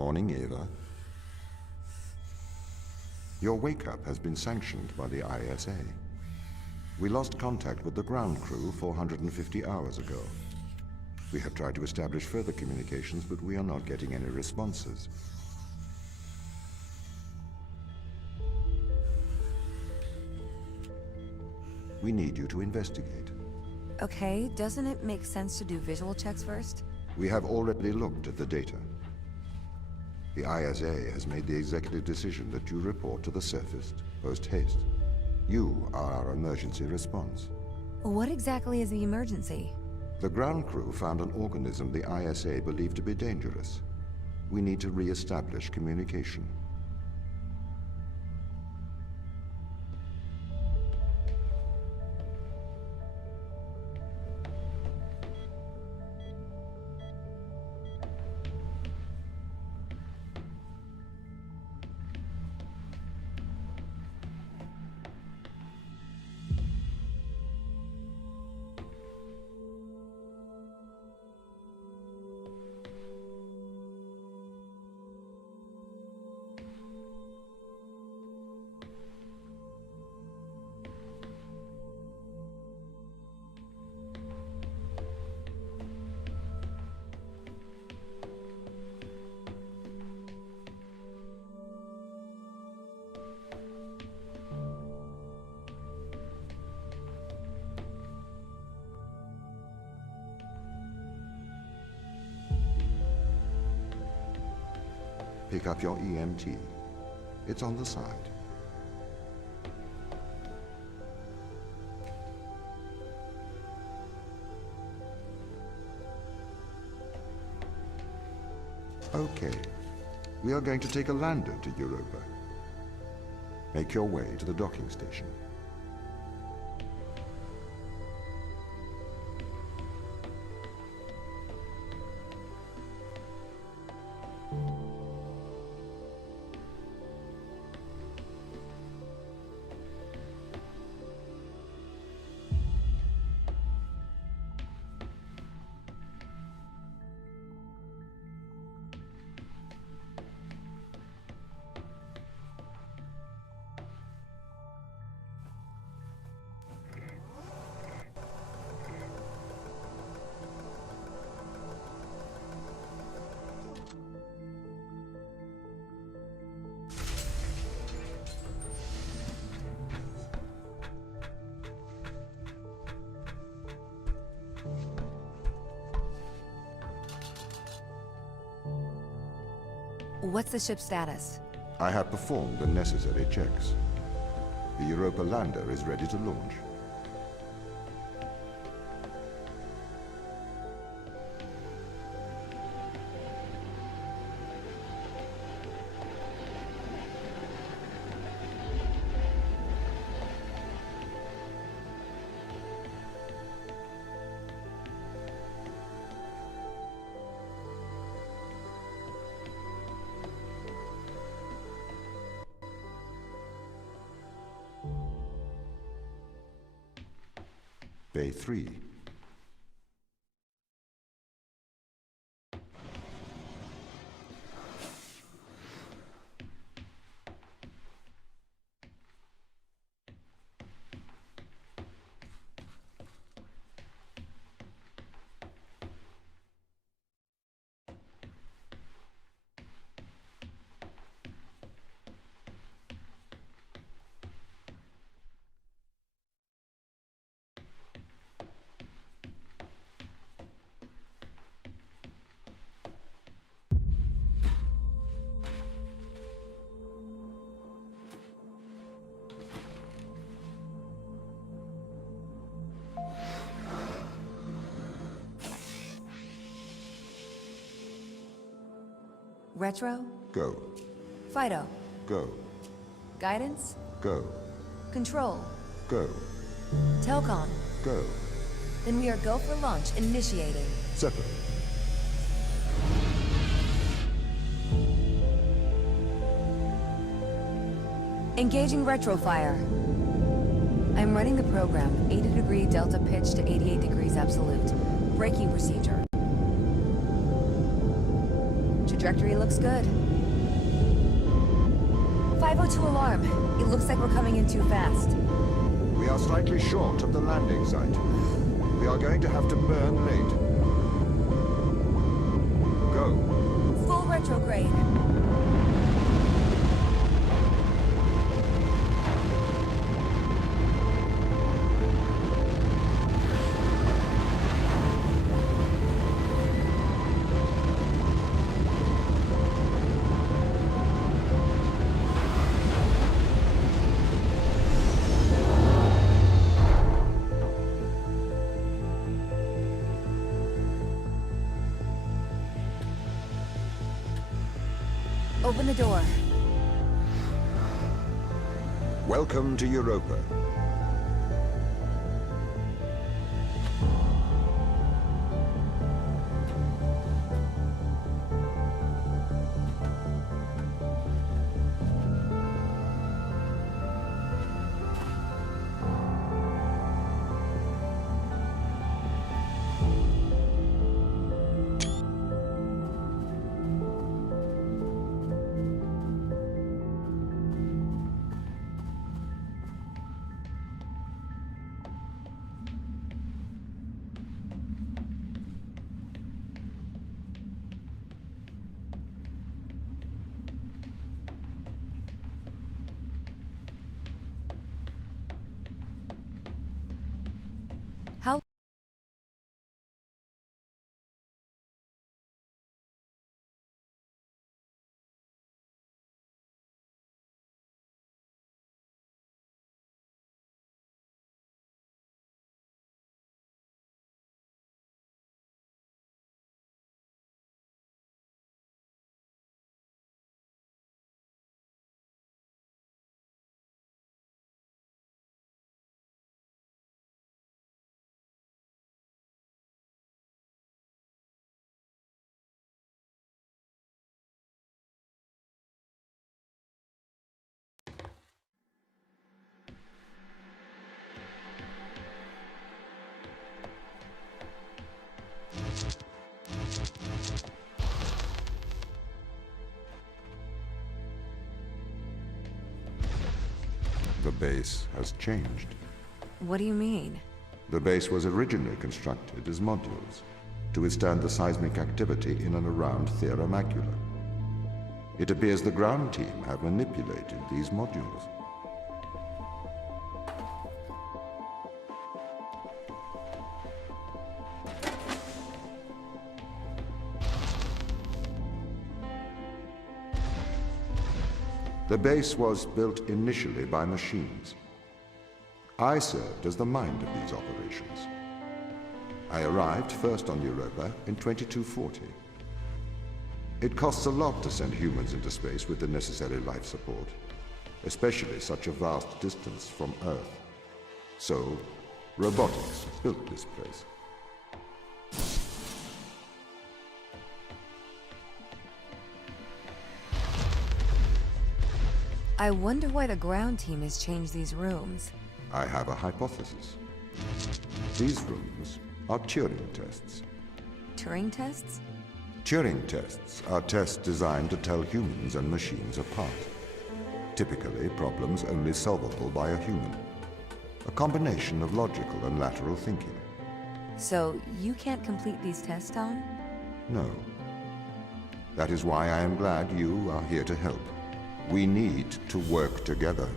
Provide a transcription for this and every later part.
Morning, Ava. Your wake-up has been sanctioned by the ISA. We lost contact with the ground crew 450 hours ago. We have tried to establish further communications, but we are not getting any responses. We need you to investigate. Okay, doesn't it make sense to do visual checks first? We have already looked at the data. The ISA has made the executive decision that you report to the surface post-haste. You are our emergency response. What exactly is the emergency? The ground crew found an organism the ISA believed to be dangerous. We need to re-establish communication. Pick up your EMT. It's on the side. Okay. We are going to take a lander to Europa. Make your way to the docking station. What's the ship's status? I have performed the necessary checks. The Europa lander is ready to launch. Bay 3. Retro? Go. Fido? Go. Guidance? Go. Control? Go. Telcom? Go. Then we are go for launch initiating. Separate. Engaging retrofire. I'm running the program, 80-degree delta pitch to 88 degrees absolute. Braking procedure. To Trajectory looks good. 502 alarm. It looks like we're coming in too fast. We are slightly short of the landing site. We are going to have to burn late. Go. Full retrograde. Open the door. Welcome to Europa. How? The base has changed. What do you mean? The base was originally constructed as modules to withstand the seismic activity in and around Theia Macula. It appears the ground team have manipulated these modules. The base was built initially by machines. I served as the mind of these operations. I arrived first on Europa in 2240. It costs a lot to send humans into space with the necessary life support, especially such a vast distance from Earth. So, robotics built this place. I wonder why the ground team has changed these rooms. I have a hypothesis. These rooms are Turing tests. Turing tests? Turing tests are tests designed to tell humans and machines apart. Typically, problems only solvable by a human. A combination of logical and lateral thinking. So, you can't complete these tests, Tom? No. That is why I am glad you are here to help. We need to work together.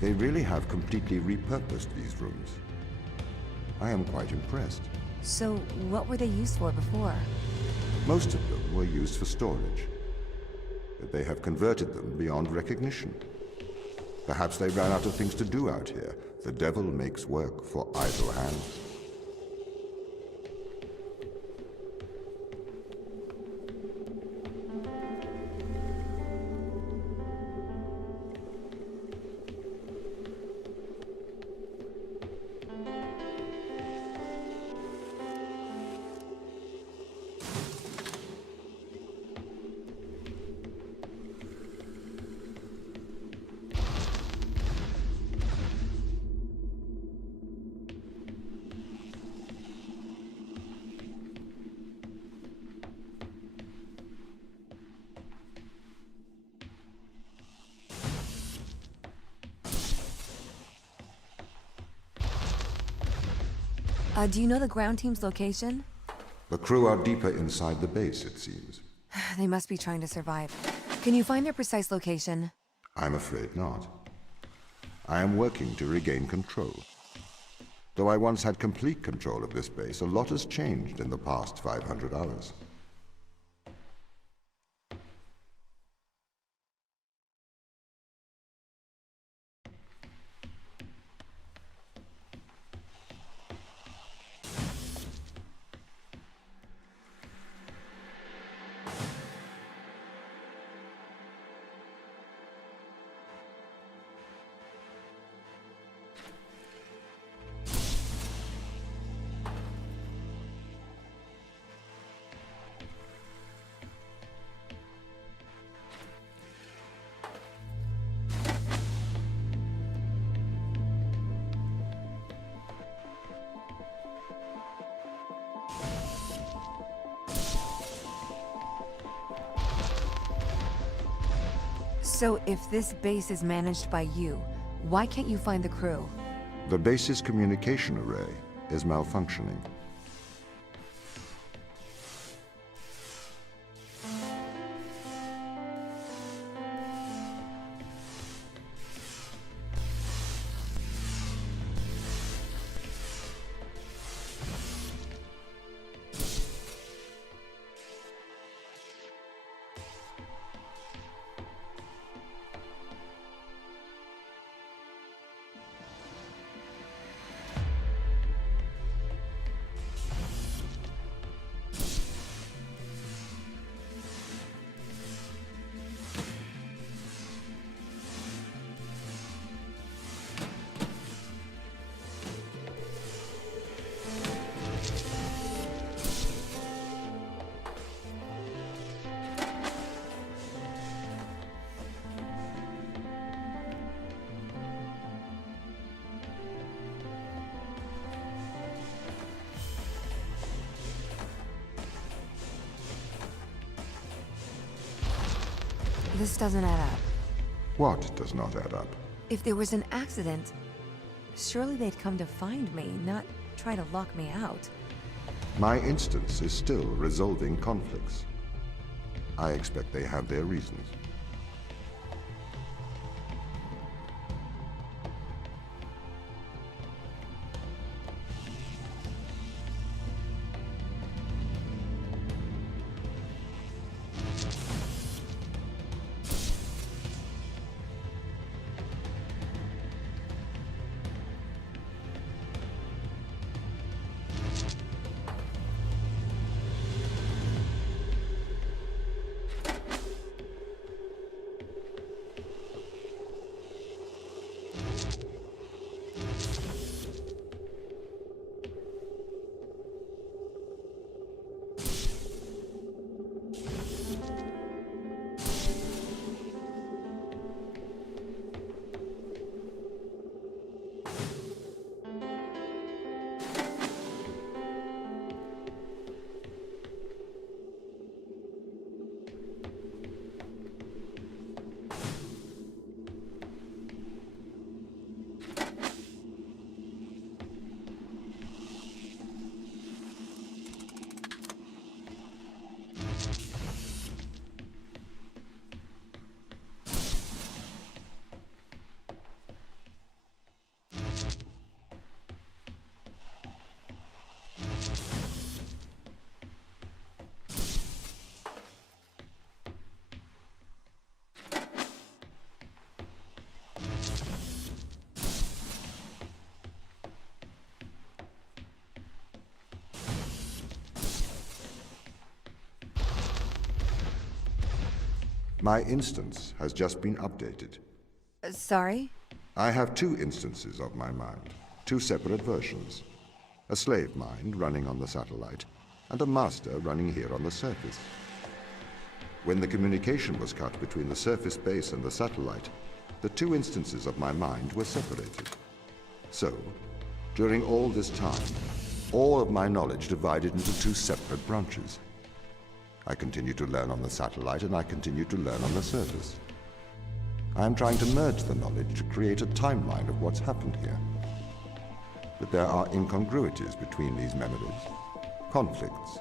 They really have completely repurposed these rooms. I am quite impressed. So, what were they used for before? Most of them were used for storage, but they have converted them beyond recognition. Perhaps they ran out of things to do out here. The devil makes work for idle hands. Do you know the ground team's location? The crew are deeper inside the base, it seems. They must be trying to survive. Can you find their precise location? I'm afraid not. I am working to regain control. Though I once had complete control of this base, a lot has changed in the past 500 hours. So if this base is managed by you, why can't you find the crew? The base's communication array is malfunctioning. This doesn't add up. What does not add up? If there was an accident, surely they'd come to find me, not try to lock me out. My instance is still resolving conflicts. I expect they have their reasons. My instance has just been updated. Sorry? I have two instances of my mind, two separate versions. A slave mind running on the satellite, and a master running here on the surface. When the communication was cut between the surface base and the satellite, the two instances of my mind were separated. So, during all this time, all of my knowledge divided into two separate branches. I continue to learn on the satellite, and I continue to learn on the surface. I am trying to merge the knowledge to create a timeline of what's happened here. But there are incongruities between these memories, conflicts.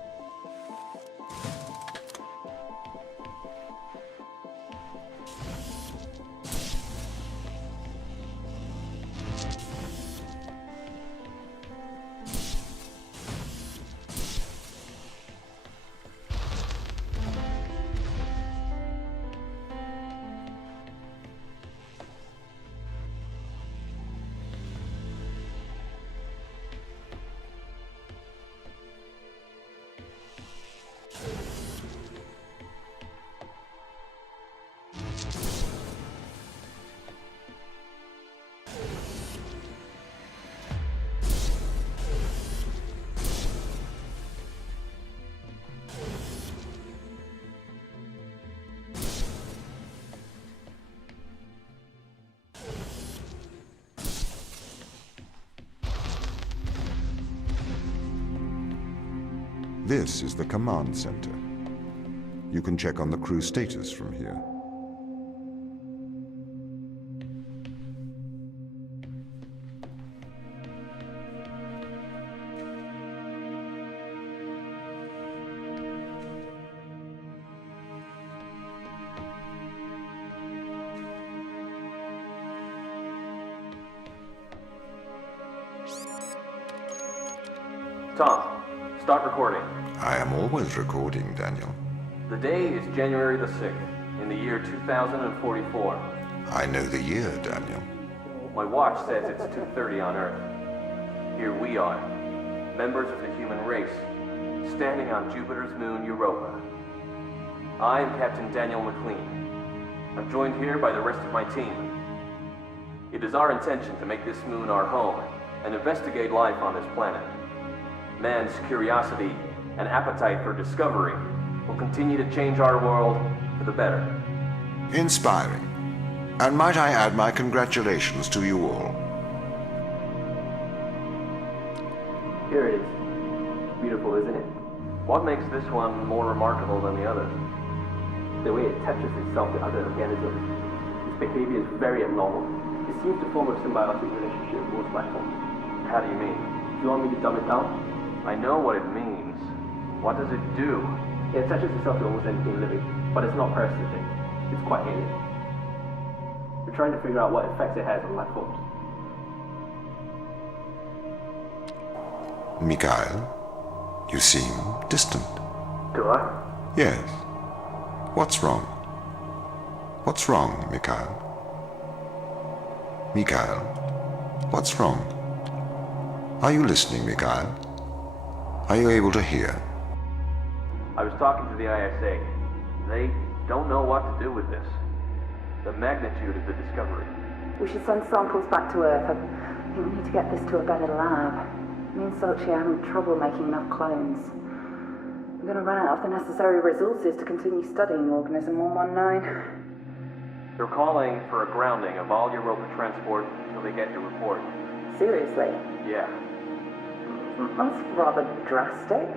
This is the command center. You can check on the crew status from here. Tom, start recording. I am always recording, Daniel. The day is January the 6th, in the year 2044. I know the year, Daniel. My watch says it's 2:30 on Earth. Here we are, members of the human race, standing on Jupiter's moon, Europa. I am Captain Daniel McLean. I'm joined here by the rest of my team. It is our intention to make this moon our home and investigate life on this planet. Man's curiosity and appetite for discovery will continue to change our world for the better. Inspiring. And might I add my congratulations to you all. Here it is. Beautiful, isn't it? What makes this one more remarkable than the others? The way it attaches itself to other organisms. Its behavior is very abnormal. It seems to form a symbiotic relationship with most platforms. How do you mean? Do you want me to dumb it down? I know what it means. What does it do? It attaches itself to almost anything living, but it's not parasitic. It's quite alien. We're trying to figure out what effects it has on life forms. Mikhail, you seem distant. Do I? Yes. What's wrong? What's wrong, Mikhail? Mikhail, what's wrong? Are you listening, Mikhail? Are you able to hear? I was talking to the ISA. They don't know what to do with this. The magnitude of the discovery. We should send samples back to Earth. I think we need to get this to a better lab. Me and Sochi are having trouble making enough clones. We're going to run out of the necessary resources to continue studying Organism 119. They're calling for a grounding of all Europa transport until they get your report. Seriously? Yeah. That's rather drastic.